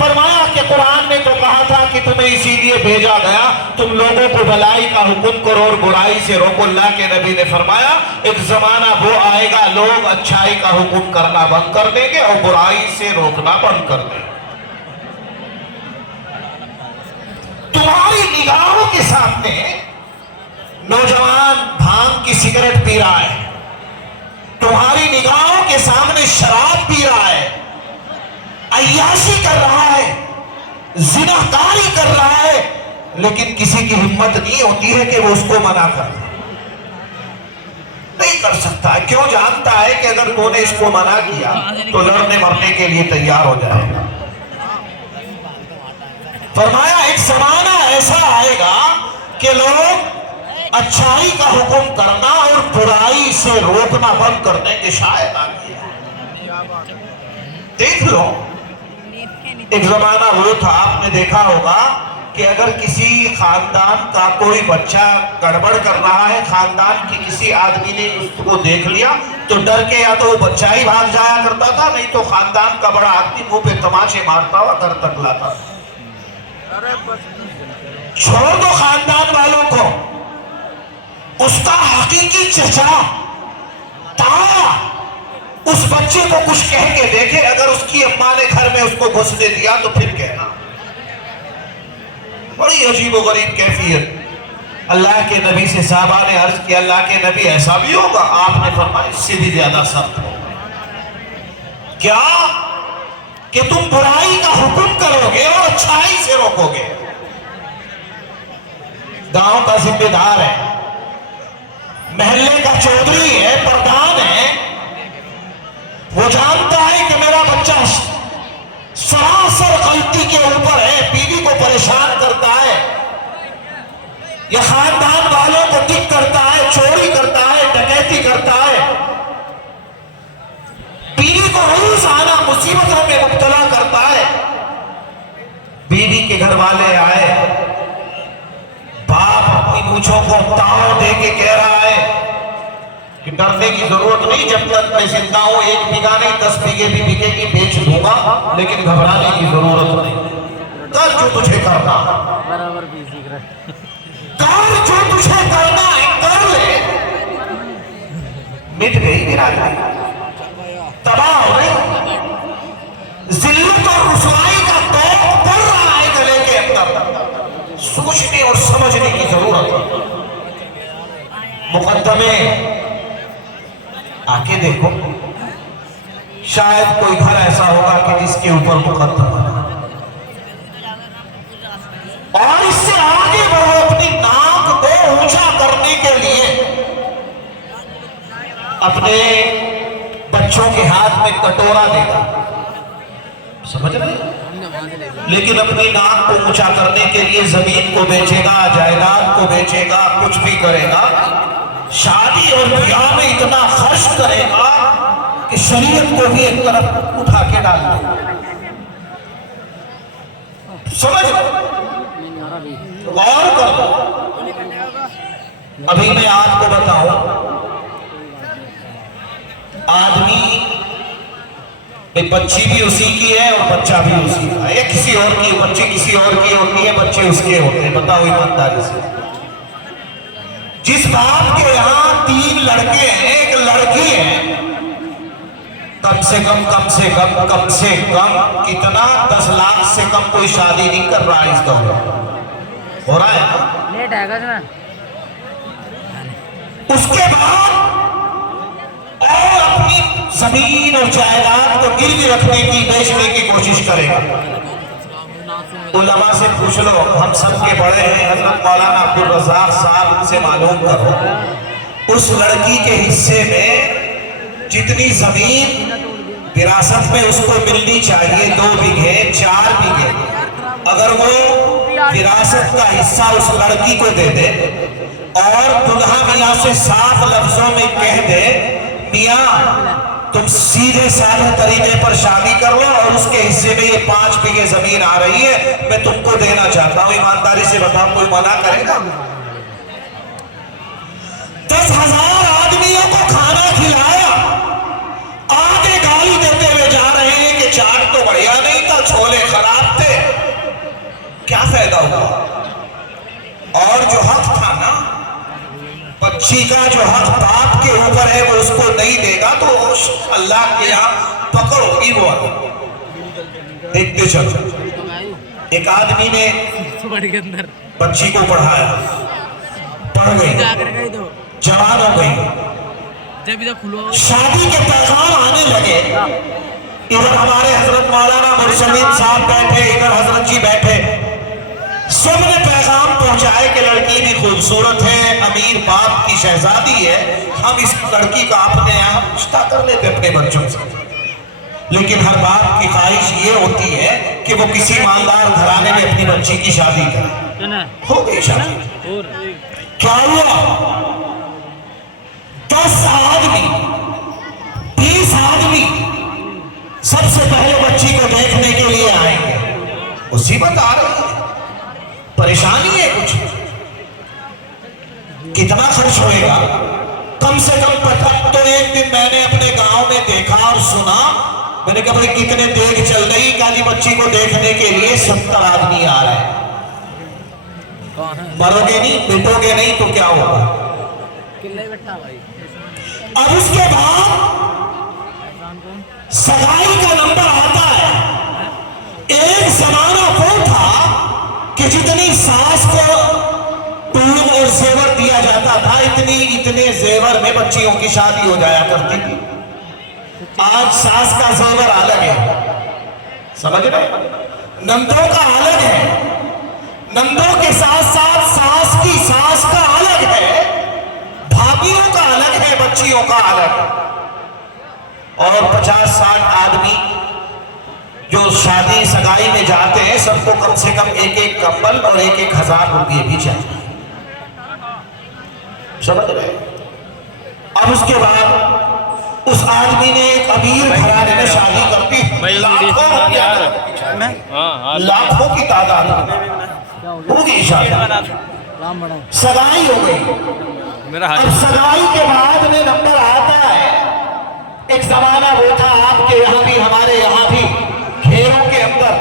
فرمایا کہ قرآن نے تو کہا تھا کہ تمہیں اسی لیے بھیجا گیا تم لوگوں کو بھلائی کا حکم کرو اور برائی سے روکو۔ اللہ کے نبی نے فرمایا ایک زمانہ وہ آئے گا لوگ اچھائی کا حکم کرنا بند کر دیں گے اور برائی سے روکنا بند کر دیں گے۔ تمہاری نگاہوں کے سامنے نوجوان بھانگ کی سگریٹ پی رہا ہے، تمہاری نگاہوں کے سامنے شراب پی رہا ہے، عیاشی کر رہا ہے، زناکاری کر رہا ہے، لیکن کسی کی ہمت نہیں ہوتی ہے کہ وہ اس کو منع کر دے۔ نہیں کر سکتا ہے، کیوں؟ جانتا ہے کہ اگر تو نے اس کو منع کیا تو لڑنے مرنے کے لیے تیار ہو جائے گا۔ فرمایا ایک زمانہ ایسا آئے گا کہ لوگ اچھائی کا حکم کرنا اور برائی سے روکنا بند کرنے کے شاید آ گیا۔ دیکھ لو، ایک زمانہ وہ تھا، آپ نے دیکھا ہوگا کہ اگر کسی خاندان کا کوئی بچہ گڑبڑ کر رہا ہے، خاندان کے کسی آدمی نے اس کو دیکھ لیا تو ڈر کے یا تو وہ بچہ ہی بھاگ جایا کرتا تھا، نہیں تو خاندان کا بڑا آدمی منہ پہ تماچے مارتا ہوا گھر تک لاتا۔ چھوڑ دو خاندان والوں کو، اس کا حقیقی چچا تایا اس بچے کو کچھ کہہ کے دیکھے، اگر اس کی اماں نے گھر میں اس کو گھسنے دیا تو پھر کہنا۔ بڑی عجیب و غریب کیفیت۔ اللہ کے نبی سے صحابہ نے عرض کیا اللہ کے نبی ایسا بھی ہوگا؟ آپ نے فرمایا اس سے بھی زیادہ سخت ہوگا۔ کیا کہ تم برائی کا حکم کرو گے اور اچھائی سے روکو گے۔ گاؤں کا ذمہ دار ہے، محلے کا چودھری ہے، پردھان ہے، وہ جانتا ہے کہ میرا بچہ سراسر غلطی کے اوپر ہے، بیوی کو پریشان کرتا ہے، یہ خاندان والوں کو دکھ کرتا ہے، چوری کرتا ہے، ڈکیتی کرتا ہے، بیوی کو روزانہ مصیبتوں میں مبتلا کرتا ہے۔ بیوی کے گھر والے آئے، باپ اپنی مونچھوں کو تاؤ دے کے کہہ رہا ہے کہ ڈرنے کی ضرورت نہیں، جب تک میں زندہ ہوں 1 بیگھہ نہیں 10 بیگھے بھی بکے گی بیچ دوں گا، لیکن گھبرانے کی ضرورت نہیں۔ کر جو تجھے کرنا، کر جو تجھے کرنا ہے کر لے۔ مٹ گئی برادری، تباہ ہو گئی، ذلت اور رسوائی کا توق پڑ رہا ہے گلے کے اندر۔ سوچنے اور سمجھنے کی ضرورت ہے۔ مقدمے آ کے دیکھو، شاید کوئی گھر ایسا ہوگا کہ جس کے اوپر مقدمہ ہے، اور اس سے آگے بڑھو اپنی ناک کو اونچا کرنے کے لیے اپنے بچوں کے ہاتھ میں کٹورا دے گا، سمجھ رہے ہیں؟ لیکن اپنی ناک کو اونچا کرنے کے لیے زمین کو بیچے گا، جائیداد کو بیچے گا، کچھ بھی کرے گا، شادی اور بیاہ میں اتنا خرچ کرے گا کہ شریعت کو بھی ایک طرف اٹھا کے ڈال دے۔ سمجھ غور کر دو۔ ابھی میں آپ کو بتاؤں، آدمی بچی بھی اسی کی ہے اور بچہ بھی اسی کا ہے، کسی اور کی بچی کسی اور کی ہوتی ہے، بچے اس کے ہوتے ہیں، بتاؤ ایمانداری سے۔ جس باپ کے یہاں 3 لڑکے ہیں 1 لڑکی ہے، کم سے کم کتنا 10 لاکھ سے کم کوئی شادی نہیں کر رہا ہے اس دور میں، ہو رہا ہے۔ اس کے بعد اور اپنی زمین اور جائیداد کو گروی رکھنے کی بیچنے کی کوشش کرے گا۔ علماء سے پوچھ لو، ہم سب کے بڑے ہیں، حضرت مولانا عبدالرزاق صاحب، ان سے معلوم کرو اس لڑکی کے حصے میں جتنی زمین وراثت میں اس کو ملنی چاہیے 2 بیگھے 4 بیگھے، اگر وہ وراثت کا حصہ اس لڑکی کو دے دے اور دلہا میاں سے صاف لفظوں میں کہہ دے میاں تم سیدھے سادے طریقے پر شادی کر لو اور اس کے حصے میں یہ 5 بیگھے زمین آ رہی ہے، میں تم کو دینا چاہتا ہوں، ایمانداری سے بتاؤ کوئی منع کرے گا؟ 10,000 آدمیوں کو کھانا کھلایا، آگے گالی دیتے ہوئے جا رہے ہیں کہ چاٹ تو بڑھیا نہیں تھا، چھولے خراب پیدا ہوا اور جو حق تھا نا بچی کا، جو حق باپ کے اوپر ہے وہ اس کو نہیں دے گا تو اللہ کے یہاں پکڑ ہوگی وہ آدمی۔ دیکھتے چلو ایک آدمی نے بچی کو پڑھایا، پڑھ گئی، جوان ہو گئی، شادی کے پیغام آنے لگے۔ ادھر ہمارے حضرت مولانا مرشدین صاحب بیٹھے، ادھر حضرت جی بیٹھے، سب نے پیغام پہنچائے کہ لڑکی بھی خوبصورت ہے، امیر باپ کی شہزادی ہے، ہم اس لڑکی کا اپنے یہاں رشتہ کر لیتے اپنے بچوں سے۔ لیکن ہر باپ کی خواہش یہ ہوتی ہے کہ وہ کسی مالدار گھرانے میں اپنی بچی کی شادی کرے۔ ہو گئی شادی، کیا ہوا؟ 10 آدمی 20 آدمی سب سے پہلے بچی کو دیکھنے کے لیے آئیں گے۔ مصیبت آ رہی ہے، پریشانی ہے، کچھ کتنا خرچ ہوئے گا؟ کم سے کم تو ایک دن میں نے اپنے گاؤں میں دیکھا اور سنا، میں نے کہا بھائی کتنے دیکھ چل رہی، کہا جی بچی کو دیکھنے کے لیے 70 آدمی آ رہے ہیں۔ مرو گے نہیں، بیٹو گے نہیں تو کیا ہوگا؟ اب اس کے بعد سگائی کا نمبر آتا ہے۔ ایک زمانہ وہ تھا کہ جتنی ساس کو ٹول اور زیور دیا جاتا تھا، اتنے زیور میں بچیوں کی شادی ہو جایا کرتی تھی۔ آج ساس کا زیور الگ ہے، سمجھ رہے؟ نندوں کا الگ ہے، نندوں کے ساتھ ساتھ ساس کی ساس کا الگ ہے، بھابھیوں کا الگ ہے، بچیوں کا الگ ہے۔ اور 50-60 آدمی جو شادی سگائی میں جاتے ہیں، سب کو کم سے کم ایک کمبل اور 1,000 روپے بھی چاہیے، سمجھ رہے؟ اب اس کے بعد اس آدمی نے ایک امیر گھرانے میں شادی کرتی، لاکھوں کی تعداد ہوگی شادی، سگائی ہو گئی۔ اب سگائی کے بعد میں نمبر آتا ہے، ایک زمانہ وہ تھا آپ کے یہاں بھی ہمارے یہاں بھی گھیروں کے اندر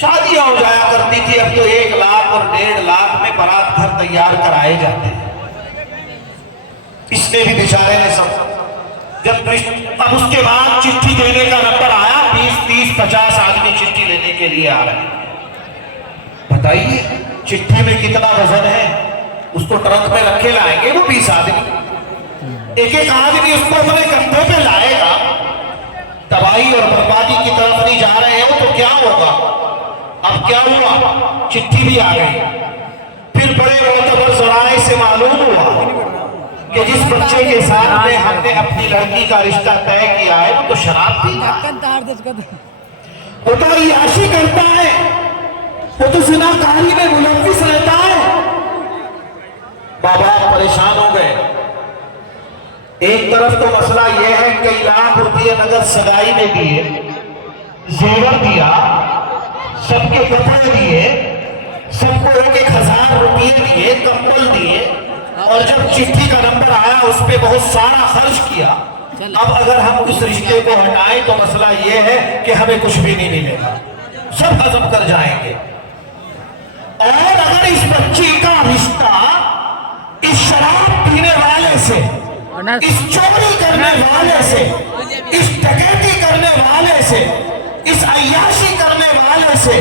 شادیاں ہو جایا کرتی تھی۔ اب تو 1 لاکھ اور 1.5 لاکھ میں بارات گھر تیار کرائے جاتے ہیں۔ اس نے بھی بیچارے نے سب جب اب اس کے بعد چٹھی دینے کا نمبر آیا، 20-30-50 آدمی چٹھی لینے کے لیے آ رہے ہیں۔ بتائیے چٹھی میں کتنا وزن ہے، اس کو ٹرک میں رکھے لائیں گے وہ 20 آدمی، ایک آدمی اس کو اپنے کندھے پہ لائے گا۔ تباہی اور بربادی کی طرف نہیں جا رہے ہو تو کیا ہوگا؟ اب کیا ہوا؟ چٹھی بھی آ گئی۔ پھر بڑے معتبر ذرائع سے معلوم ہوا کہ جس بچے کے ساتھ میں ہم نے اپنی لڑکی کا رشتہ طے کیا ہے وہ تو شراب پیتا ہے، وہ تو عیاشی کرتا ہے، وہ تو زناکاری میں ملوث رہتا ہے۔ بابا پریشان ہو گئے۔ ایک طرف تو مسئلہ یہ ہے کہ کئی لاکھ روپے نقد سگائی میں دیے، زیور دیا، سب کے کپڑے دیے، سب کو 1,000 روپے دیے، کمبل دیے، اور جب چٹھی کا نمبر آیا اس پہ بہت سارا خرچ کیا۔ اب اگر ہم اس رشتے کو ہٹائیں تو مسئلہ یہ ہے کہ ہمیں کچھ بھی نہیں ملے گا، سب ہضم کر جائیں گے۔ اور اگر اس بچی کا رشتہ اس شراب پینے والے سے، اس چوری کرنے والے سے، اس ڈکیتی کرنے والے سے، اس عیاشی کرنے والے سے،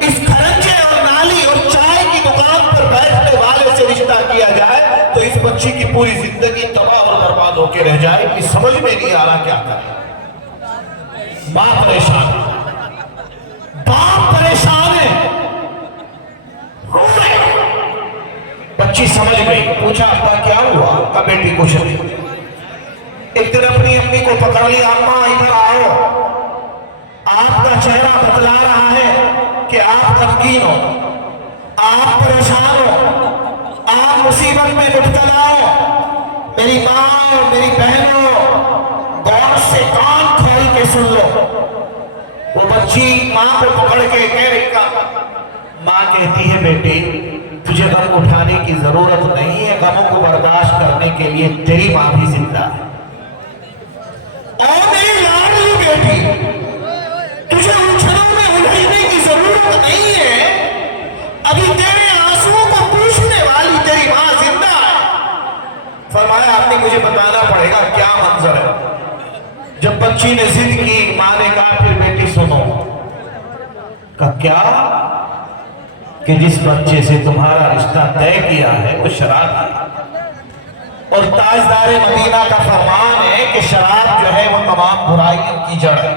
اس کھرنجے اور نالی اور چائے کی دکان پر بیٹھنے والے سے رشتہ کیا جائے تو اس بچی کی پوری زندگی تباہ اور برباد ہو کے رہ جائے کہ سمجھ میں نہیں آ رہا کیا کرے۔ باپ پریشان ہے، باپ پریشان ہے، رو رہے۔ بچی سمجھ گئی، پوچھا ابا کیا ہوا؟ کہا بیٹی کچھ نہیں۔ ایک دن اپنی امی کو پکڑ لی، اماں ادھر آؤ، آپ کا چہرہ بتلا رہا ہے کہ آپ غمگین ہو، آپ پریشان ہو، آپ مصیبت میں مبتلا ہو۔ میری ماں اور میری بہنوں غور سے کان کھول کے سن لو۔ وہ بچی ماں کو پکڑ کے کہہ رہی کا، ماں کہتی ہے بیٹی تجھے غم اٹھانے کی ضرورت نہیں ہے، غموں کو برداشت کرنے کے لیے تیری ماں بھی زندہ ہے۔ اور میری لاڈلی بیٹی تجھے الجھنوں میں الجھنے کی ضرورت نہیں ہے، بچی نے ضد کی، ماں نے کہا پھر بیٹی سنو، کہا کیا؟ کہ جس بچے سے تمہارا رشتہ طے کیا ہے وہ شراب ہے، اور تاجدار مدینہ کا فرمان ہے کہ شراب جو ہے وہ تمام برائیوں کی جڑ ہے،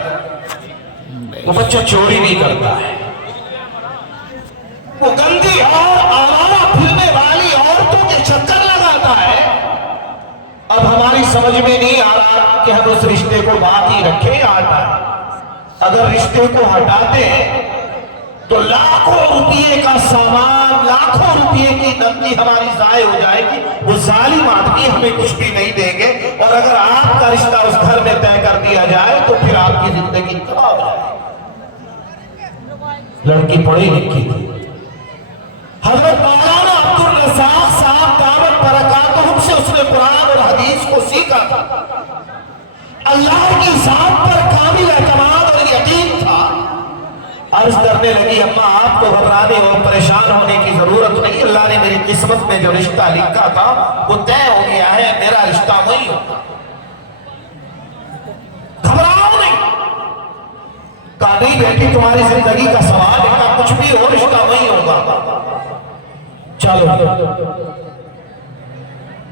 وہ بچہ چوری نہیں کرتا ہے، وہ گندی اور آوارہ پھرنے والی عورتوں کے چکر لگاتا ہے۔ اب ہماری سمجھ میں نہیں آ رہا کہ ہم اس رشتے کو باقی رکھیں یا ہٹائیں۔ اگر رشتے کو ہٹاتے ہیں تو لاکھوں روپیے کا سامان، لاکھوں روپیے کی نقدی ہماری ضائع ہو جائے گی، وہ ظالم آدمی ہمیں کچھ بھی نہیں دیں گے، اور اگر آپ کا رشتہ اس گھر میں طے کر دیا جائے تو پھر آپ کی زندگی تباہ ہو جائے گی۔ لڑکی پڑھی لکھی تھی، حضرت مولانا عبدالرزاق صاحب دعوت برکاتہم سے اس نے قرآن اور حدیث کو سیکھا تھا، اللہ کی ذات پر کامل اعتماد اور یقین تھا۔ عرض کرنے لگی اماں آپ کو گھبرانے اور پریشان ہونے کی ضرورت نہیں، اللہ نے میری قسمت میں جو رشتہ لکھا تھا وہ طے ہو گیا ہے، میرا رشتہ وہی ہوگا، گھبراؤ نہیں۔ کہا نہیں بیٹی تمہاری زندگی کا سوال ہے، کہا کچھ بھی ہو رشتہ وہی ہوگا۔ چلو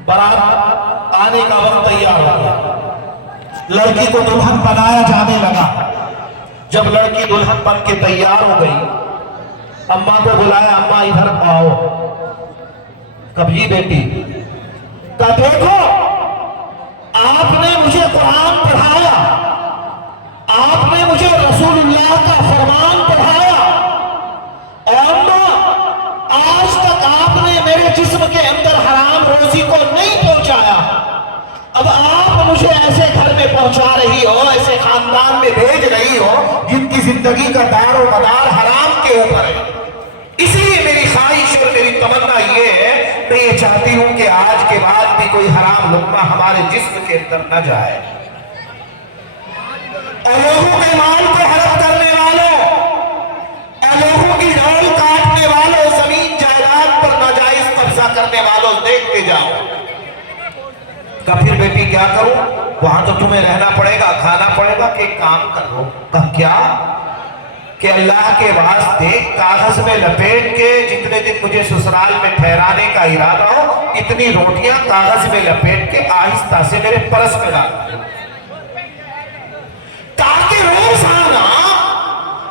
بارات آنے کا وقت تیار ہو گیا، لڑکی کو دلہن بنایا جانے لگا۔ جب لڑکی دلہن بن کے تیار ہو گئی، اماں کو بلایا، اماں ادھر آؤ۔ کب جی بیٹی؟ کہا دیکھو آپ نے مجھے قرآن پڑھایا، آپ نے مجھے رسول اللہ کا فرمان پڑھایا، اور آج تک آپ نے میرے جسم کے اندر حرام روزی کو نہیں پہنچایا، اب آپ مجھے ایسے گھر میں پہنچا رہی ہو، ایسے خاندان میں بھیج رہی ہو جن کی زندگی کا دار و مدار حرام کے اوپر ہے۔ اس لیے میری خواہش اور میری تمنا یہ ہے، میں یہ چاہتی ہوں کہ آج کے بعد بھی کوئی حرام لقمہ ہمارے جسم کے اندر نہ جائے۔ اے لوگوں کے مال کو ہڑپ کرنے والوں، اے لوگوں کی ڈول کاٹنے والوں، زمین جائیداد پر ناجائز قبضہ کرنے والوں، دیکھتے جاؤ۔ کہا پھر بیٹی کیا کروں؟ وہاں تو تمہیں رہنا پڑے گا، کھانا پڑے گا، کہ کام کرو۔ کہا کیا؟ کہ اللہ کے واسطے کاغذ میں لپیٹ کے جتنے دن مجھے سسرال میں ٹھہرانے کا ارادہ ہو، اتنی روٹیاں کاغذ میں لپیٹ کے آہستہ سے میرے پرس میں ڈال دو، تاکہ روزانہ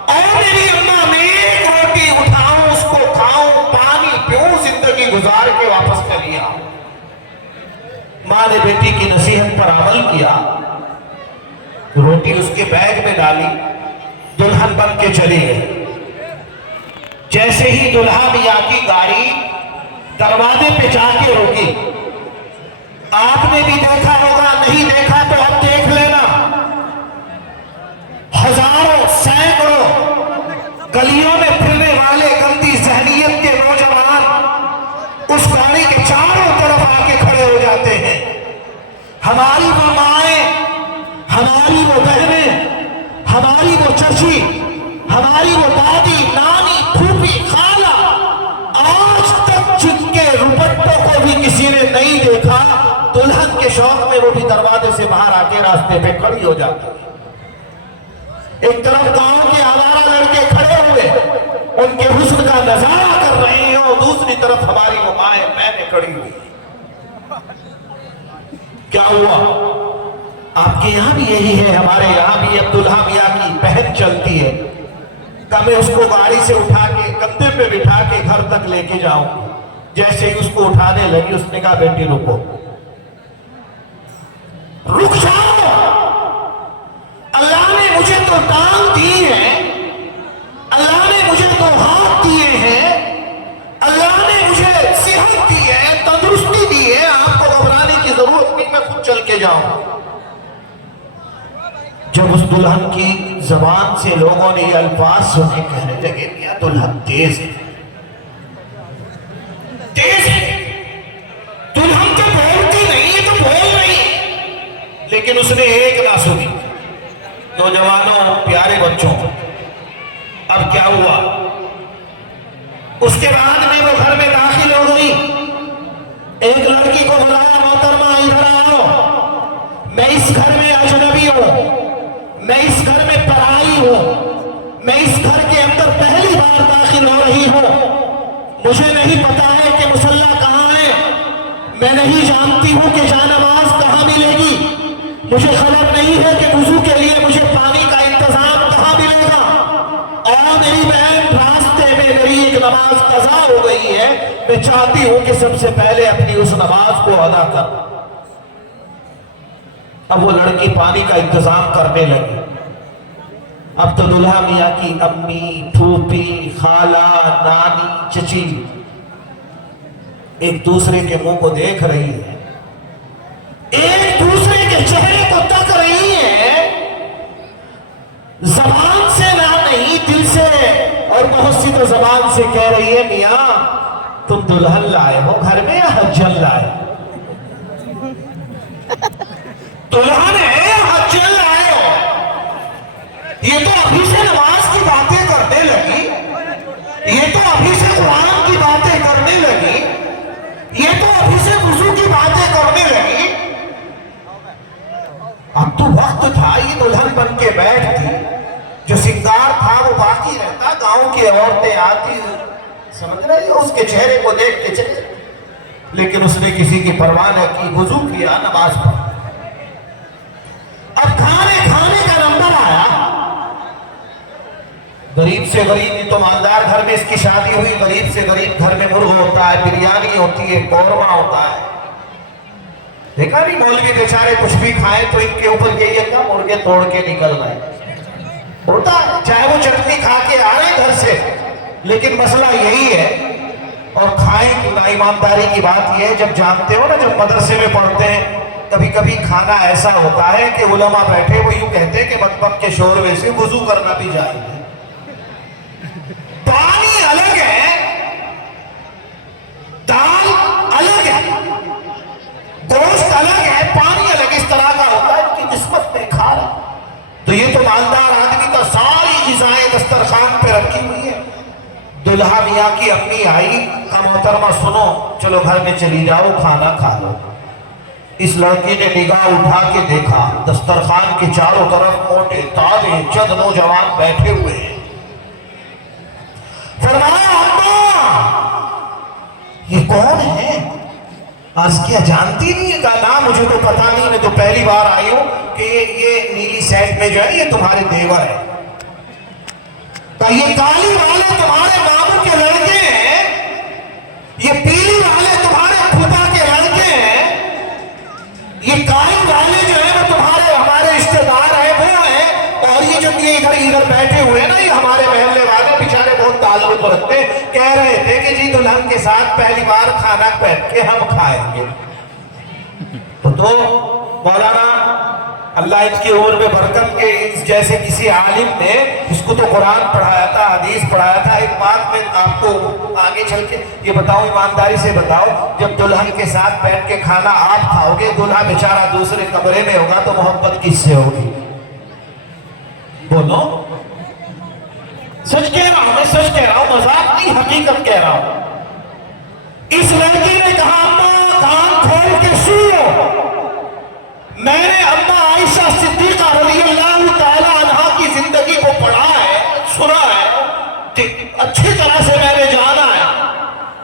اور میری اماں میں ایک روٹی اٹھاؤں، اس کو کھاؤں، پانی پیوں، زندگی گزار کے واپس چلی آؤں۔ ماں نے بیٹی کی نصیحت پر عمل کیا، روٹی اس کے بیگ میں ڈالی، دلہن بن کے چلی گئی۔ جیسے ہی دلہا میاں کی گاڑی دروازے پہ جا کے روکی، آپ نے بھی دیکھا ہوگا، نہیں دیکھا تو اب دیکھ لینا، ہزاروں سینکڑوں گلیوں میں پھرنے والے گندی ذہنیت کے نوجوان اس گاڑی کے چاروں طرف آ کے کھڑے ہو جاتے ہیں۔ ہماری وہ مائیں، ہماری وہ بہنیں، ہماری وہ چچی، ہماری وہ دادی، نانی، پھوپھی، خالہ، آج تک جن کے روپٹوں کو بھی کسی نے نہیں دیکھا، دلہن کے شوق میں وہ بھی دروازے سے باہر آ کے راستے پہ کھڑی ہو جاتی ہے۔ ایک طرف گاؤں کے آوارہ لڑکے کھڑے ہوئے ان کے حسن کا نظارہ کر رہے ہیں، اور دوسری طرف ہماری وہ مائیں بہنیں کھڑی ہوئی۔ کیا ہوا؟ آپ کے یہاں بھی یہی ہے، ہمارے یہاں بھی عبداللہ میاں کی بہن چلتی ہے، کہ میں اس کو گاڑی سے اٹھا کے کندھے پہ بٹھا کے گھر تک لے کے جاؤں۔ جیسے ہی اس کو اٹھانے لگی، اس نے کہا بیٹی رکو، رک جاؤ، اللہ نے مجھے تو ٹانگ دی ہے، اللہ نے مجھے تو ہاتھ دیے ہیں، اللہ نے مجھے صحت دی ہے، تندرستی دی ہے، آپ کو گھبرانے کی ضرورت نہیں، میں خود چل کے جاؤں۔ جب اس دلہن کی زبان سے لوگوں نے یہ الفاظ سنے، کہنے لگے میاں دلہن تیز ہے، تیز ہے، دلہن تو بولتی نہیں ہے تو بول رہی ہے۔ لیکن اس نے ایک نہ سنی۔ نوجوانوں، پیارے بچوں، اب کیا ہوا؟ اس کے بعد میں وہ گھر میں داخل ہو گئی، ایک لڑکی کو بلایا، محترمہ ادھر آؤ، میں اس گھر میں اجنبی ہوں، میں اس گھر میں پرائی ہوں، میں اس گھر کے اندر پہلی بار داخل ہو رہی ہوں، مجھے نہیں پتا ہے کہ مصلی کہاں ہے، میں نہیں جانتی ہوں کہ جانماز کہاں ملے گی، مجھے خبر نہیں ہے کہ وضو کے لیے مجھے پانی کا انتظام کہاں ملے گا، اور میری بہن راستے میں میری ایک نماز قضا ہو گئی ہے، میں چاہتی ہوں کہ سب سے پہلے اپنی اس نماز کو ادا کر۔ اب وہ لڑکی پانی کا انتظام کرنے لگی۔ اب تو دلہا میاں کی امی، پھوپھی، خالہ، نانی، چچی ایک دوسرے کے منہ کو دیکھ رہی ہے، ایک دوسرے کے چہرے کو تک رہی ہے، زبان سے نہ نہیں دل سے، اور بہت سی تو زبان سے کہہ رہی ہے میاں تم دلہن لائے ہو گھر میں یا حجن لائے؟ دلہن ہے یا حجن لائے ہو؟ یہ تو ابھی سے نماز کی باتیں کرنے لگی، یہ تو ابھی سے قرآن کی باتیں کرنے لگی، یہ تو ابھی سے وضو کی باتیں کرنے لگی۔ اب تو وقت تھا یہ دلہن بن کے بیٹھتی، جو سنگار تھا وہ باقی رہتا، گاؤں کی عورتیں آتی، سمجھ رہے ہیں، اس کے چہرے کو دیکھ کے چلے، لیکن اس نے کسی کی پرواہ نہ کی، وضو کیا، نماز پڑھی۔ اب کھانے کا نمبر آیا، غریب سے غریب، یہ تو مالدار گھر میں اس کی شادی ہوئی، غریب سے غریب گھر میں مرغ ہوتا ہے، بریانی ہوتی ہے، قورمہ ہوتا ہے۔ دیکھا نہیں مولوی بیچارے کچھ بھی کھائیں تو ان کے اوپر یہی ہے کہ مرغے توڑ کے نکل رہے ہوتا ہے، چاہے وہ چٹنی کھا کے آ رہے گھر سے، لیکن مسئلہ یہی ہے۔ اور کھائیں کیوں نہ، ایمانداری کی بات یہ ہے، جب جانتے ہو نا، جب مدرسے میں پڑھتے ہیں کبھی کبھی کھانا ایسا ہوتا ہے کہ علماء بیٹھے وہ یوں کہتے ہیں کہ مطبخ کے شوربے سے وضو کرنا بھی جائز ہے۔ پانی الگ ہے، دال الگ ہے، گوشت الگ ہے، پانی الگ، اس طرح کا ہوتا ہے کہ قسمت میں کھا رہا۔ تو یہ تو مالدار آدمی کا ساری غذائیں دسترخوان پہ رکھی ہوئی ہے۔ دلہا میاں کی امی آئی، کہا محترمہ سنو، چلو گھر میں چلی جاؤ، کھانا کھا لو۔ اس لڑکی نے نگاہ اٹھا کے دیکھا، دسترخوان کے چاروں طرف موٹے تازے چند نوجوان بیٹھے ہوئے ہیں۔ فرمایا اماں یہ کون ہے؟ عرض کیا جانتی نہیں ہے؟ کہا نا مجھے تو پتا نہیں، میں تو پہلی بار آئی ہوں کہ یہ نیلی سیٹ میں جو ہے یہ تمہارے دیور ہے۔ کہا یہ کالی والے تمہارے ماموں کے لڑکے ہیں، یہ پیلی والے تمہارے پھوپھا کے لڑکے ہیں، یہ کالی والے جو ہیں وہ تمہارے ہمارے رشتے دار ہیں، وہ ہیں، اور یہ جو ادھر بیٹھے ہوئے ہیں نا یہ ہمارے محلے والے بیچارے بہت تعلق رکھتے، کہہ رہے تھے کہ جی دلہن کے ساتھ پہلی بار کھانا بیٹھ کے ہم کھائیں گے۔ تو مولانا اللہ ان کی عمر میں برکت کے جیسے کسی عالم نے اس کو تو قرآن پڑھایا تھا، حدیث پڑھایا تھا۔ ایک بات میں آپ کو آگے چل کے یہ بتاؤں، ایمانداری سے بتاؤ، جب دلہن کے ساتھ بیٹھ کے کھانا آپ کھاؤ گے، دلہا بیچارہ دوسرے کمرے میں ہوگا تو محبت کس سے ہوگی؟ بولو، سچ کہہ رہا ہوں، میں سچ کہہ رہا ہوں، مذاق نہیں، حقیقت کہہ رہا ہوں۔ اس لڑکی نے کہا اماں کان کھول کے سنو، میں نے اماں عائشہ صدیقہ رضی اللہ تعالیٰ عنہ کی زندگی کو پڑھا ہے، سنا ہے، اچھی طرح سے میں نے جانا ہے۔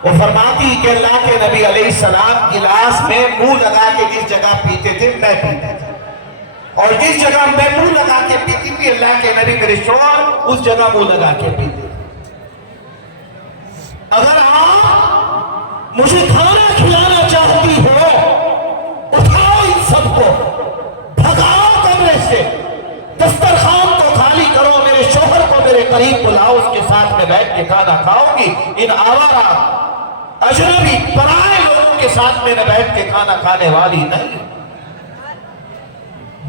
وہ فرماتی کہ اللہ کے نبی علیہ السلام گلاس میں منہ لگا کے جس جگہ پیتے تھے میں پیتا تھا، اور جس جگہ میں منہ لگا کے پیتی تھی اللہ کے نبی میرے شوہر اس جگہ منہ لگا کے پیتے تھے۔ اگر آپ مجھے کھانا کھلانا چاہتی ہو، اٹھاؤ ان سب کو، بھگاؤ کمرے سے، دسترخوان کو خالی کرو، میرے شوہر کو میرے قریب بلاؤ، اس کے ساتھ میں بیٹھ کے کھانا کھاؤں گی۔ ان آوارہ اجنبی پرائے لوگوں کے ساتھ میں نے بیٹھ کے کھانا کھانے والی نہیں۔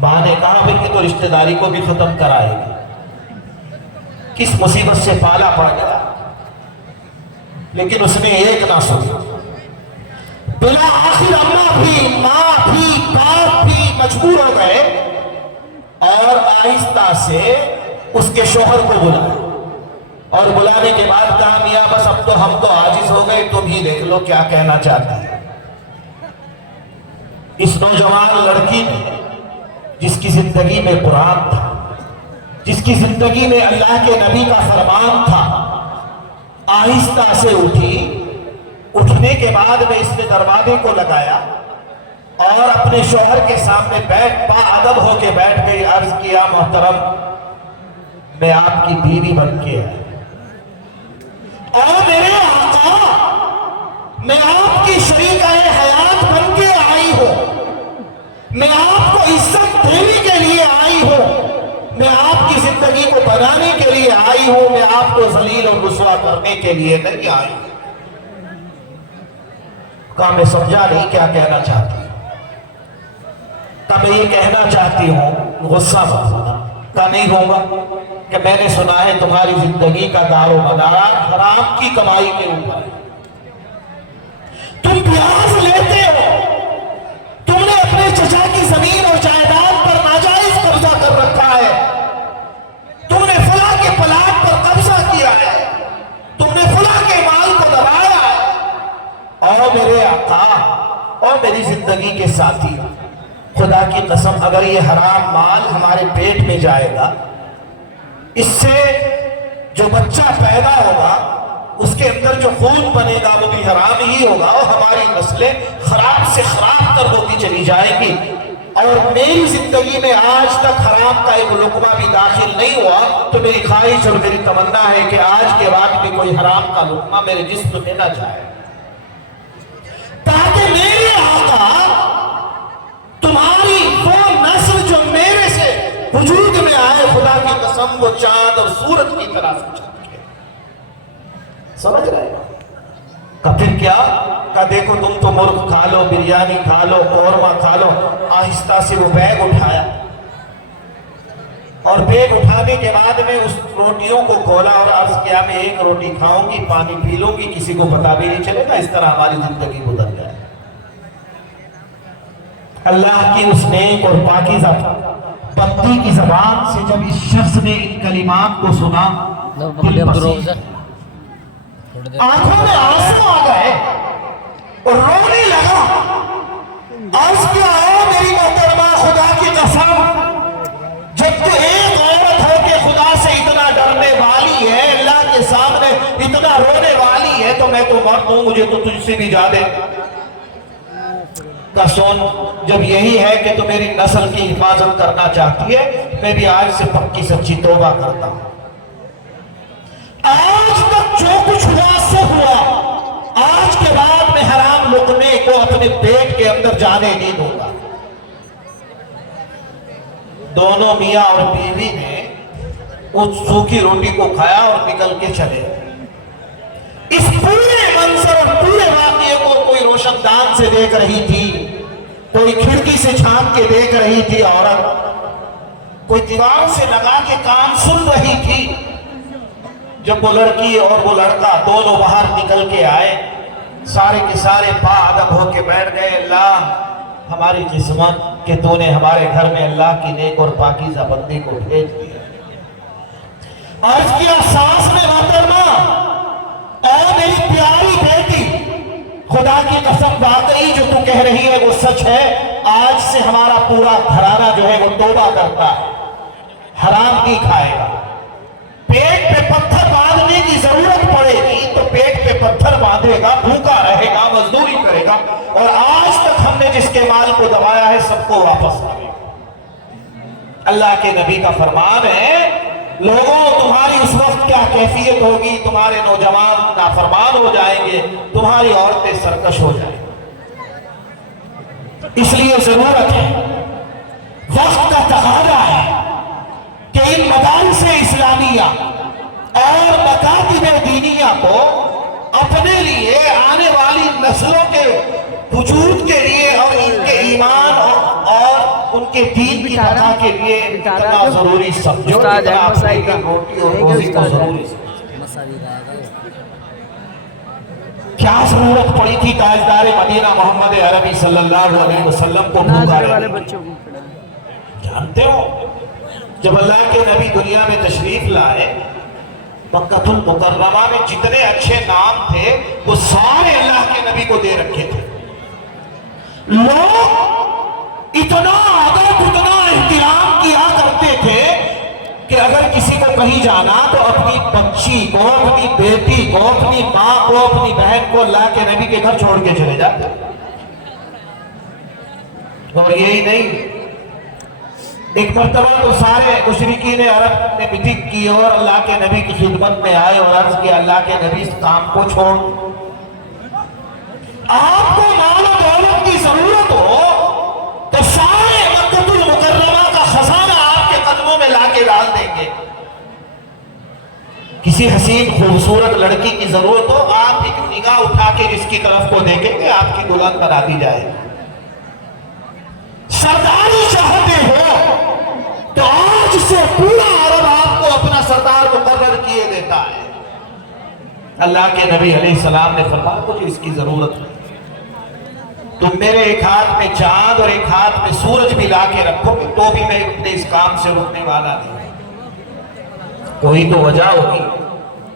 ماں نے کہا بھئی کہ تو رشتہ داری کو بھی ختم کرائے گی، کس مصیبت سے پالا پڑ گیا، لیکن اس نے ایک نہ سنا۔ بلا آخر اماں بھی، ماں بھی، باپ بھی مجبور ہو گئے، اور آہستہ سے اس کے شوہر کو بلایا، اور بلانے کے بعد کہا میاں بس اب تو ہم تو عاجز ہو گئے، تم ہی دیکھ لو کیا کہنا چاہتی ہے۔ اس نوجوان لڑکی نے جس کی زندگی میں قرآن تھا، جس کی زندگی میں اللہ کے نبی کا فرمان تھا، آہستہ سے اٹھی، اٹھنے کے بعد میں اس نے دروازے کو لگایا اور اپنے شوہر کے سامنے با ادب ہو کے بیٹھ گئی، عرض کیا محترم میں آپ کی بیوی بن کے آئی، اور میرے آقا میں آپ کی شریکہ حیات بن کے آئی ہوں، میں آپ کو عزت دینے کے لیے آئی ہوں، میں آپ کی زندگی کو بنانے کے لیے آئی ہوں، میں آپ کو ذلیل اور رسوا کرنے کے لیے نہیں آئی ہوں۔ کہا میں سمجھا نہیں کیا کہنا چاہتی ہوں۔ کہا میں یہ کہنا چاہتی ہوں، غصہ مت ہونا۔ کہا نہیں ہوگا کہ میں نے سنا ہے تمہاری زندگی کا دار و مدار حرام کی کمائی کے اوپر ہے، تم پیاز لیتے ہو، تم نے اپنے چچا کی زمین اور جائیداد پر ناجائز قبضہ کر رکھا ہے، تم نے فلاں کے پلاٹ پر قبضہ کیا ہے، تم نے فلاں کے مال کو دبایا ہے، اور میرے آقا اور میری زندگی کے ساتھی، خدا کی قسم اگر یہ حرام مال ہمارے پیٹ میں جائے گا، اس سے جو بچہ پیدا ہوگا اس کے اندر جو خون بنے گا وہ بھی حرام ہی ہوگا، اور ہماری نسلیں خراب سے خراب تر ہوتی چلی جائیں گی، اور میری زندگی میں آج تک حرام کا ایک لقمہ بھی داخل نہیں ہوا، تو میری خواہش اور میری تمنا ہے کہ آج کے بعد بھی کوئی حرام کا لقمہ میرے جسم میں نہ جائے، تاکہ میرے آقا تمہاری وہ نسل جو میرے سے وجود میں آئے، خدا کی قسم وہ چاند اور سورج کی طرح سے چمکے۔ سمجھ رہے ہو؟ کہ پھر کیا؟ کہ دیکھو تم تو مرغ کھا لو، بریانی کھا لو، قورمہ کھا لو۔ آہستہ سے وہ بیگ اٹھایا، اور بیگ اٹھانے کے بعد میں اس روٹیوں کو کھولا اور عرض کیا میں ایک روٹی کھاؤں گی، پانی پی لوں گی، کسی کو پتہ بھی نہیں چلے گا، اس طرح ہماری زندگی گزر جائے۔ اللہ کی اس نیک اور پاکیزہ بندی کی زبان سے جب اس شخص نے ان کلمات کو سنا، دل پسند، آنکھوں میں آنسو آ گئے اور رونے لگا۔ عرض کیا ہے میری محترمہ، خدا کی قسم جب تو ایک عورت ہو کے خدا سے اتنا ڈرنے والی ہے، اللہ کے سامنے اتنا رونے والی ہے، تو میں تو مرد ہوں، مجھے تو تجھ سے بھی زیادہ کا سون۔ جب یہی ہے کہ تو میری نسل کی حفاظت کرنا چاہتی ہے، میں بھی آج سے پکی سچی توبہ کرتا ہوں۔ آج تک جو کچھ ہوا سے ہوا، آج کے بعد میں حرام لقمے کو اپنے پیٹ کے اندر جانے نہیں دوں گا۔ دونوں میاں اور بیوی نے اس سوکھی روٹی کو کھایا اور نکل کے چلے۔ اس پورے منظر اور پورے واقعے کو کوئی روشن دان سے دیکھ رہی تھی، کوئی کھڑکی سے جھانک کے دیکھ رہی تھی عورت، کوئی دیوار سے لگا کے کان سن رہی تھی۔ جب وہ لڑکی اور وہ لڑکا دونوں باہر نکل کے آئے، سارے کے سارے با ادب ہو کے بیٹھ گئے۔ اللہ ہماری قسمت کہ تو نے ہمارے گھر میں اللہ کی نیک اور پاکیزہ بندی کو بھیج دیا۔ عرض کیا ساس نے محترمہ، اے میری پیاری بیٹی، خدا کی قسم واقعی جو تو کہہ رہی ہے وہ سچ ہے، آج سے ہمارا پورا گھرانہ جو ہے وہ توبہ کرتا ہے، حرام نہیں کھائے گا۔ پیٹ پہ پتھر باندھنے کی ضرورت پڑے گی تو پیٹ پہ پتھر باندھے گا، بھوکا رہے گا، مزدوری کرے گا، اور آج تک ہم نے جس کے مال کو دبایا ہے سب کو واپس کرے گا۔ اللہ کے نبی کا فرمان ہے، لوگوں تمہاری اس وقت کیا کیفیت ہوگی، تمہارے نوجوان نافرمان ہو جائیں گے، تمہاری عورتیں سرکش ہو جائیں گی۔ اس لیے ضرورت ہے، وقت کا تقاضا ہے کہ ان مدارس اسلامیہ اور مکاتب دینیہ کو اپنے لیے، آنے والی نسلوں کے وجود کے لیے اور ان کے ایمان اور ان کے دین کی بقا کے لیے اتنا ضروری سمجھو، اتنا اپنے لیے روٹی اور روزی کو ضروری سمجھو۔ کیا ضرورت پڑی تھی تاجدار مدینہ محمد عربی صلی اللہ علیہ وسلم کو بھوکا رہنے؟ جانتے ہو جب اللہ کے نبی دنیا میں تشریف لائے، مکہ المکرمہ میں جتنے اچھے نام تھے وہ سارے اللہ کے نبی کو دے رکھے تھے۔ لوگ اتنا ادب، اتنا احترام کیا کرتے تھے کہ اگر کسی کو کہیں جانا تو اپنی بچی کو، اپنی بیٹی کو، اپنی ماں کو، اپنی بہن کو اللہ کے نبی کے گھر چھوڑ کے چلے جاتے. اور یہی نہیں، ایک مرتبہ تو سارے مشرکین عرب نے میٹنگ کی اور اللہ کے نبی کی خدمت میں آئے اور عرض کیا اللہ کے نبی اس کام کو چھوڑ، آپ کو مال و دولت کی ضرورت ہو تو سارے مکہ المکرمہ کا خزانہ آپ کے قدموں میں لا کے ڈال دیں گے. کسی حسین خوبصورت لڑکی کی ضرورت ہو، آپ ایک نگاہ اٹھا کے جس کی طرف کو دیکھیں گے آپ کی دلہن بنا دی جائے. سرداری چاہتے ہو تو آج سے پورا عرب آپ کو اپنا سردار مقرر کیے دیتا ہے. اللہ کے نبی علیہ السلام نے فرمایا مجھے اس کی ضرورت ہے، تم میرے ایک ہاتھ میں چاند اور ایک ہاتھ میں سورج بھی لا کے رکھو گے تو بھی میں اپنے اس کام سے رکنے والا نہیں. کوئی تو وجہ ہوگی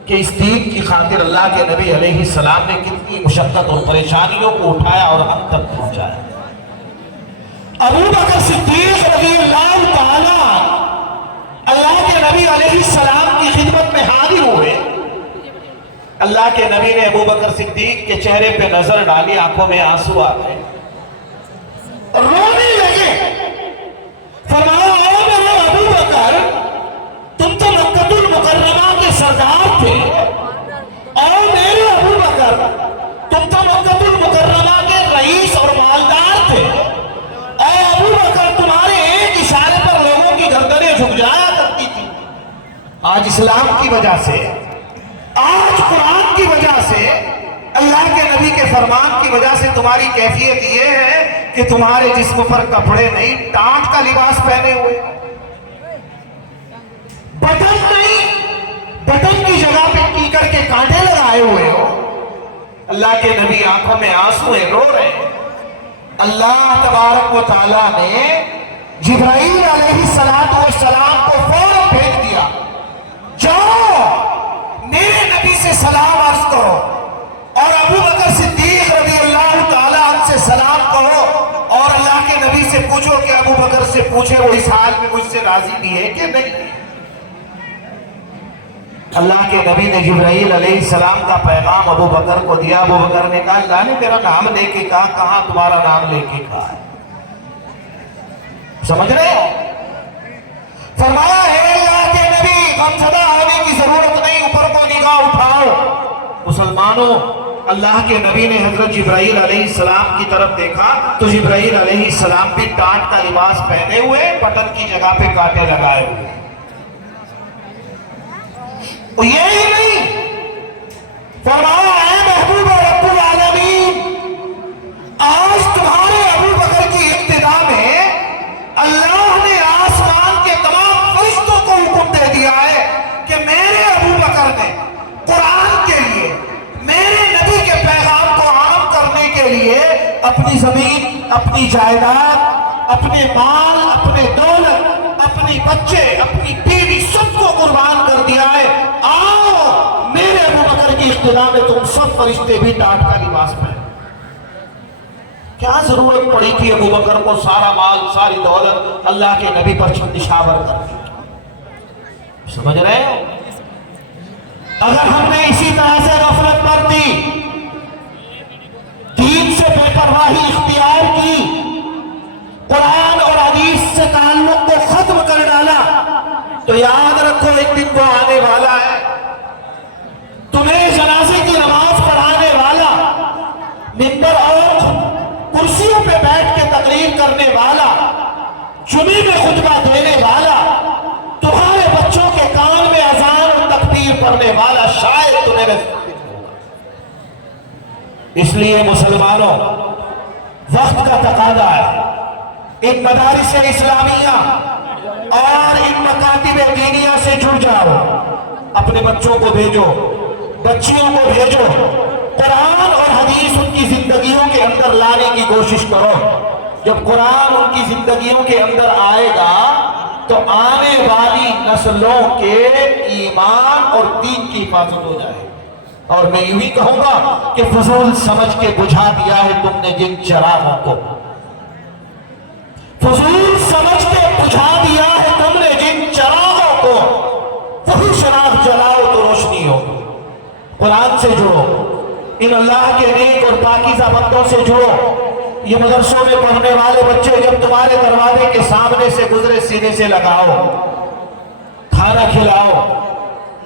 کہ اس دین کی خاطر اللہ کے نبی علیہ السلام نے کتنی مشقت اور پریشانیوں کو اٹھایا اور ہم تک پہنچایا. ابو بکر صدیق رضی اللہ تعالیٰ اللہ کے نبی علیہ السلام کی خدمت میں حاضر ہوئے. اللہ کے نبی نے ابو بکر صدیق کے چہرے پہ نظر ڈالی، آنکھوں میں آنسو آ گئے، رونے لگے. فرمایا اے میرے ابو بکر، تم تو مکہ المکرمہ کے سردار تھے، اور میرے ابو بکر تم تو مکہ المکرمہ کے رئیس اور مالدار تھے. اے ابو بکر تمہارے ایک اشارے پر لوگوں کی گردنیں جھک جایا کرتی تھی. آج اسلام کی وجہ سے، آج قرآن کی وجہ سے، اللہ کے نبی کے فرمان کی وجہ سے تمہاری کیفیت یہ ہے کہ تمہارے جسم پر کپڑے نہیں، ٹانٹ کا لباس پہنے ہوئے، بٹن نہیں، بٹن کی جگہ پہ کیکر کے کانٹے لگائے ہوئے ہو. اللہ کے نبی آنکھوں میں آنسو ہیں، رو رہے ہیں. اللہ تبارک و تعالیٰ نے جبرائیل علیہ السلام کو فوراً بھیج دیا، جاؤ میرے نبی سے سلام عرض کرو اور ابو بکر صدیق رضی اللہ تعالیٰ عنہ سے سلام کرو، اور اللہ کے نبی سے پوچھو کہ ابو بکر سے پوچھے وہ اس حال میں مجھ سے راضی بھی ہے کہ نہیں. اللہ کے نبی نے جبرائیل علیہ السلام کا پیغام ابو بکر کو دیا. ابو بکر نے کہا اللہ نے میرا نام لے کے کہا، کہاں تمہارا نام لے کے کہا ہے؟ سمجھ رہے ہو؟ فرمایا ہے اللہ کے نبی غمزدہ ہونے کی ضرورت نہیں، اوپر کو نگاہ اٹھاؤ. مسلمانوں، اللہ کے نبی نے حضرت جبرائیل علیہ السلام کی طرف دیکھا تو جبرائیل علیہ السلام بھی ٹانٹ کا لباس پہنے ہوئے، بٹن کی جگہ پہ کانٹے لگائے ہوئے. یہی نہیں، فرمایا اے محبوب رب العالمین، آج تمہارے ابو بکر کی ابتدا میں اللہ نے آسمان کے تمام فرشتوں کو حکم دے دیا ہے کہ میرے ابو بکر نے قرآن کے لیے، میرے نبی کے پیغام کو عام کرنے کے لیے اپنی زمین، اپنی جائیداد، اپنے مال، اپنے دولت، اپنی بچے، اپنی بیوی سب کو قربان کر دیا ہے. آؤ میرے ابو بکر کی ابتدا میں تم سب فرشتے بھی ٹانٹ کا لباس پہنے. کیا ضرورت پڑی تھی ابو بکر کو سارا مال، ساری دولت اللہ کے نبی پر نشاور کر دی؟ سمجھ رہے ہو؟ اگر ہم نے اسی طرح سے غفلت برتی، دین سے بے پرواہی اختیار کی، قرآن اور حدیث سے تعلق کو ختم کر ڈالا، تو یاد رکھو ایک دن وہ آنے والا ہے، تمہیں جنازے کی نماز پڑھانے والا، منبر اور کرسیوں پہ بیٹھ کے تقریر کرنے والا، جمعے میں خطبہ دینے والا، تمہارے بچوں کے کان میں اذان اور تکبیر پڑھنے والا شاید تمہیں نصیب ہوگا. اس لیے مسلمانوں، وقت کا تقاضا ہے، ان مدارس اسلامیہ اور ان مکاتب دینیہ سے جڑ جاؤ. اپنے بچوں کو بھیجو، بچیوں کو بھیجو، قرآن اور حدیث ان کی زندگیوں کے اندر لانے کی کوشش کرو. جب قرآن ان کی زندگیوں کے اندر آئے گا تو آنے والی نسلوں کے ایمان اور دین کی حفاظت ہو جائے. اور میں یوں ہی کہوں گا کہ فضول سمجھ کے بجھا دیا ہے تم نے جن چراغوں کو، فضول سمجھ کے بجھا دیا ہے تم نے جن چراغوں کو، قرآن سے جڑو، ان اللہ کے نیک اور پاکیزہ بندوں سے جڑو۔ یہ مدرسوں میں پڑھنے والے بچے جب تمہارے دروازے کے سامنے سے گزرے سینے سے لگاؤ، کھانا کھلاؤ،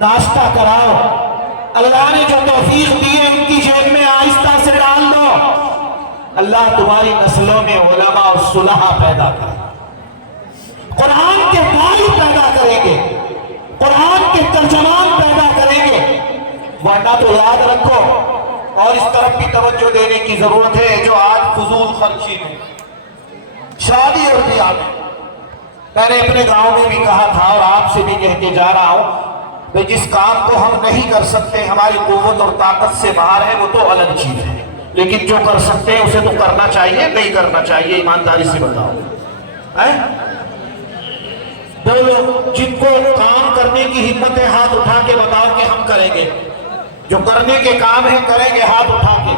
ناشتہ کراؤ، اللہ نے جو توفیق دی ہے ان کی جیب میں آہستہ سے ڈال دو۔ اللہ تمہاری نسلوں میں علماء اور صلحاء پیدا کرے، قرآن کے داعی پیدا کریں گے، قرآن کے ترجمان پیدا کریں گے۔ ورنہ تو یاد رکھو، اور اس طرف بھی توجہ دینے کی ضرورت ہے، جو آج فضول خرچی میں، شادی اور بیاہ میں نے اپنے گاؤں میں بھی کہا تھا اور آپ سے بھی کہہ کے جا رہا ہوں کہ جس کام کو ہم نہیں کر سکتے، ہماری قوت اور طاقت سے باہر ہے، وہ تو الگ چیز ہے، لیکن جو کر سکتے ہیں اسے تو کرنا چاہیے، نہیں کرنا چاہیے، ایمانداری سے بتاؤ۔ بولو، جن کو کام کرنے کی ہمت ہے ہاتھ اٹھا کے بتاؤ کہ ہم کریں گے، جو کرنے کے کام ہیں کریں گے ہاتھ اٹھا کے۔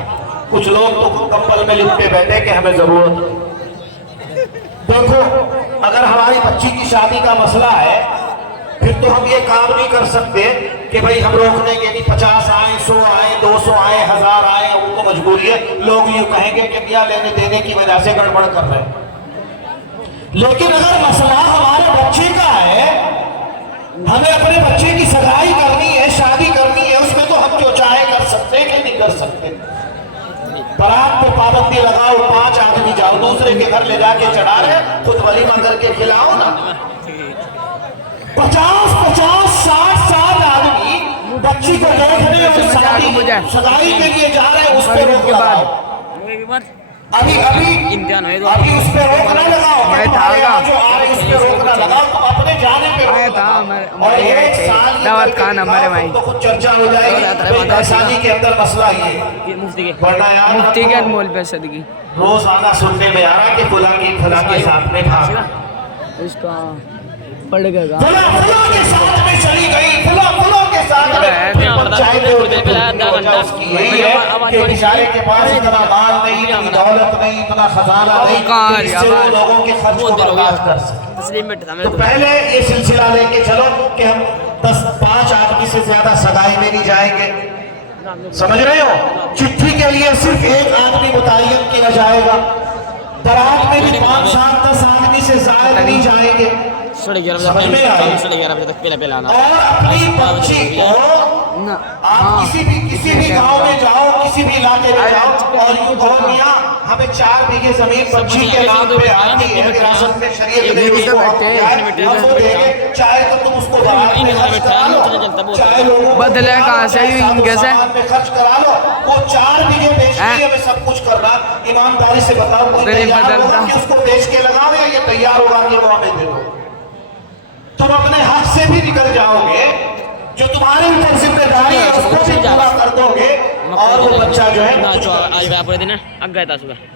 کچھ لوگ تو کمبل میں لپٹے بیٹھے کہ ہمیں ضرورت ہے۔ دیکھو، اگر ہماری بچی کی شادی کا مسئلہ ہے پھر تو ہم یہ کام نہیں کر سکتے کہ بھئی ہم روک لیں گے، 50 آئیں، 100 آئیں، 200 آئیں، 1000 آئیں، ان کو مجبوری ہے۔ لوگ یوں کہیں گے کہ بیاہ لینے دینے کی وجہ سے گڑبڑ کر رہے ہیں۔ لیکن اگر مسئلہ ہمارے بچے کا ہے، ہمیں اپنے بچے کی سگائی کرنی ہے، شادی کرنی ہے، اس میں تو ہم جو چاہے کر سکتے کہ نہیں کر سکتے۔ برات پہ پابندی لگاؤ، 5 آدمی جاؤ، دوسرے کے گھر لے جا کے چڑھا رہے، خود ولیمہ کر کے کھلاؤ نا۔ 50 60 آدمی بچی کو دیکھنے اور سگائی کے لیے جا رہے ہیں، اس پہ روک لگاؤ۔ ابھی اس پہ روک نہ لگاؤ، جو آ رہے اس پہ روک نہ لگاؤ، تو اپنے جانے پہ روک لگاؤ۔ اور ایک سال تو خود چرچا ہو جائے گی، پیسانی کے اندر مسئلہ یہ ہے۔ مفتی کے مول پہ صدقی روز آنا سننے میں آ رہا کہ فلاں کے ساتھ میں بھاگ اس کا پڑ گیا، فلاں کے ساتھ میں چلی گئی، فلاں کے ساتھ میں یہی ہے کہ بیچارے کے پاس اتنا مال نہیں، اتنی دولت نہیں، اتنا خزانہ نہیں، اس سے وہ لوگوں کے خرچ کو برداشت کر سکے۔ تو پہلے یہ سلسلہ لے کے چلو کہ ہم 5 آدمی سے زیادہ سگائی میں نہیں جائیں گے، سمجھ رہے ہو؟ چٹھی کے لیے صرف 1 آدمی متعین کیا جائے گا، برات میں بھی 5 7 10 آدمی سے زائد نہیں جائیں گے، سمجھ میں آئی؟ اور اپنی بچی کو آپ کسی بھی گاؤں میں جاؤ، کسی بھی علاقے میں جاؤ اور یوں کہو میاں ہمیں 4 بیگھے زمین بچی کے نام پہ آتی ہے، وراثت میں شریعت نے اس کو حق دیا ہے، ہم وہ دیں گے، چاہے تو تم اس کو برات میں خرچ کرا لو، چاہے لوگوں کو بدلے کہاں سے سامان میں خرچ کرا لو، وہ 4 بیگھے بیچ کے ہمیں سب کچھ کرنا۔ ایمانداری سے بتاؤ، کوئی تیار ہوگا کہ اس کو بیچ کے لگاؤ یا یہ تیار ہوگا کہ وہ ہمیں دے دو؟ تم اپنے حق سے بھی نکل جاؤ گے، جو تمہارے اوپر ذمہ داری ہے اس کو بھی پورا کر دو گے، اور وہ بچہ جو ہے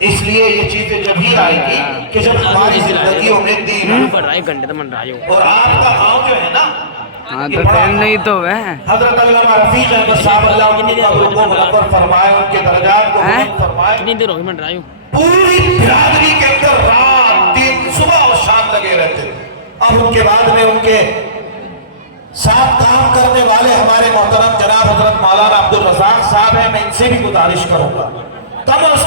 اس لیے یہ چیزیں جب ہی آئے گی کہ جب ہماری زندگیوں میں دین اور آپ کا گاؤں جو ہے نا، تو پھر نہیں تو وہ حضرت علامہ رفیق احمد صاحب اللہ ان کی قبر کو منور فرمائے، ان کے درجات کو بلند فرمائے، پوری برادری کے اندر رات دن صبح اور شام لگے رہتے تھے۔ اب ان کے بعد میں ان کے ساتھ کام کرنے والے ہمارے محترم جناب حضرت مولانا عبدالرزاق صاحب ہیں، میں ان سے بھی گزارش کروں گا کم از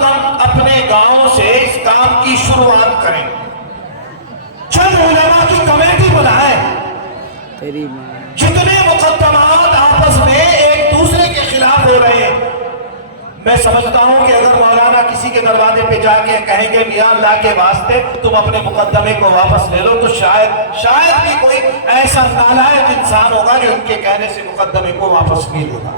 کم اپنے گاؤں سے اس کام کی شروعات کریں، چند علماء کی کمیٹی بنائیں، جتنے مقدمات آپس میں ایک دوسرے کے خلاف ہو رہے ہیں، میں سمجھتا ہوں کہ اگر مولانا کسی کے دروازے پہ جا کے کہیں گے میاں اللہ کے واسطے تم اپنے مقدمے کو واپس لے لو، تو شاید بھی کوئی ایسا نالائق انسان ہوگا جو ان کے کہنے سے مقدمے کو واپس نہیں لے گا۔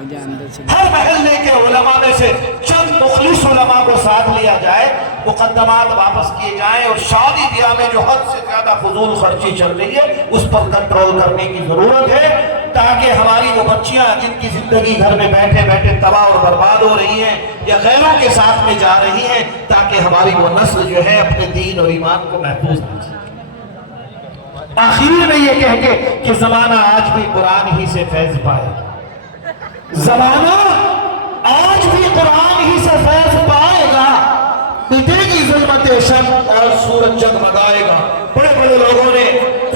ہر محلے کے علماء میں سے چند مخلص علماء کو ساتھ لیا جائے، مقدمات واپس کیے جائیں، اور شادی بیاہ میں جو حد سے زیادہ فضول خرچی چل رہی ہے اس پر کنٹرول کرنے کی ضرورت ہے، تاکہ ہماری وہ بچیاں جن کی زندگی گھر میں بیٹھے بیٹھے تباہ اور برباد ہو رہی ہیں یا غیروں کے ساتھ میں جا رہی ہیں، تاکہ ہماری وہ نسل جو ہے اپنے دین اور ایمان کو محفوظ رکھ سکے۔ آخر میں یہ کہہ کے کہ زمانہ آج بھی قرآن ہی سے فیض پائے، زمانہ آج بھی قرآن ہی سے فیض پائے گا، مٹے گی ظلمت شب اور سورج جگمگائے گا۔ بڑے بڑے لوگوں نے